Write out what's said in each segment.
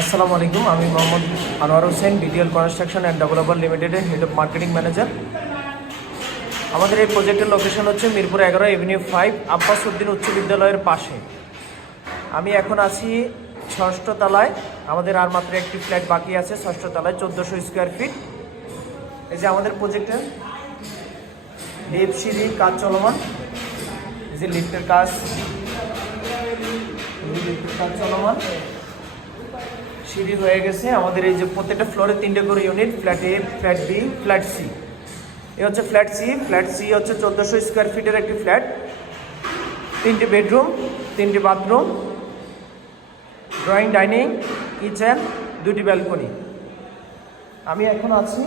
আসসালামু আলাইকুম, আমি Mohammad Anwar Hossain, BDL construction and developer লিমিটেডের হেড অফ মার্কেটিং ম্যানেজার। আমাদের এই প্রজেক্টের লোকেশন হচ্ছে মিরপুর 11 এভিনিউ 5 আব্বাস উদ্দিন উচ্চ বিদ্যালয়ের পাশে। আমি এখন আছি 6ষ্ঠ তলায়। আমাদের আর মাত্র একটি ফ্ল্যাট বাকি আছে 6ষ্ঠ তলায়, 1400 স্কোয়ার ফিট। এই যে আমাদের প্রজেক্টের লিফট সিঁড়ি কাজ চলমান, এই যে লিফটের কাজ চলমান, সিঁড়ি হয়ে গেছে। আমাদের এই যে প্রত্যেকটা ফ্লোরে 3টে করে ইউনিট, ফ্ল্যাট এ, ফ্ল্যাট বি, ফ্ল্যাট সি। এ হচ্ছে ফ্ল্যাট সি। ফ্ল্যাট সি হচ্ছে 1400 স্কোয়ার ফিটের একটি ফ্ল্যাট, 3টে বেডরুম, 3টে বাথরুম, ড্রয়িং, ডাইনিং, কিচেন, 2টি ব্যালকনি। আমি এখন আছি,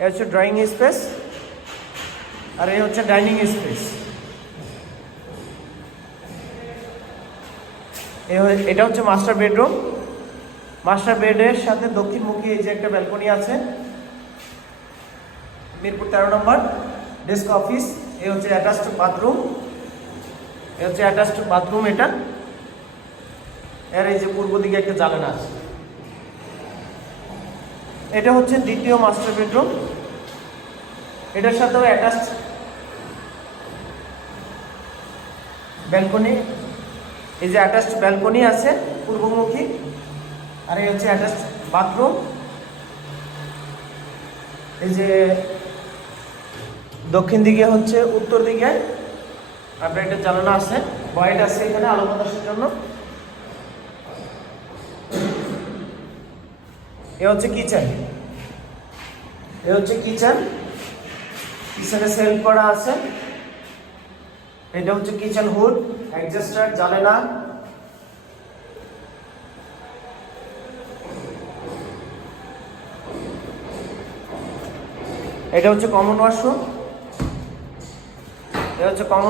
এ হচ্ছে ড্রয়িং স্পেস আর এই হচ্ছে ডাইনিং স্পেস। এটা হচ্ছে মাস্টার বেডরুম। মাস্টার বেডের সাথে দক্ষিণমুখী এই যে একটা ব্যালকনি আছে। মিরপুর 13 নম্বর ডেস্ক অফিস। এই হচ্ছে অ্যাটাচড বাথরুম, এটা। এর এই যে পূর্ব দিকে একটা জানালা আছে। এটা হচ্ছে দ্বিতীয় মাস্টার বেডরুম, এটার সাথেও অ্যাটাচড ব্যালকনি। এই যে অ্যাটাচড ব্যালকনি আছে পূর্বমুখী, আর এই হচ্ছে অ্যাটাচড বাথরুম। এই যে দক্ষিণ দিকে হচ্ছে উত্তর দিকে আপনার একটা জানালা আছে, হোয়াইট আছে এখানে আলো বাতাসের জন্য। এ হচ্ছে কিচেন, কিচেনে সেলফ করা আছে। এটা হচ্ছে কিচেন হুড, অ্যাডজাস্টার, জানালা। এটা হচ্ছে কমন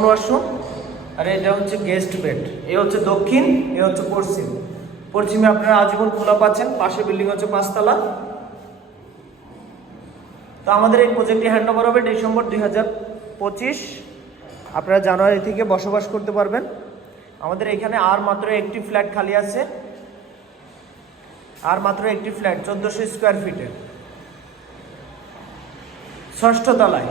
ওয়াশরুম, আর এটা হচ্ছে গেস্ট বেড। এ হচ্ছে দক্ষিণ, এ হচ্ছে পশ্চিম। পশ্চিমে আপনারা আজীবন খোলা পাচ্ছেন, পাশে বিল্ডিং হচ্ছে 5 তলা। তো আমাদের এই প্রজেক্টটি হ্যান্ড ওভার হবে ডিসেম্বর 2025। আপনারা জানুয়ারি থেকে বসবাস করতে পারবেন। আমাদের এখানে আর মাত্র একটি ফ্ল্যাট খালি আছে, 1400 স্কোয়ার ফিটের 6ষ্ঠ তলায়।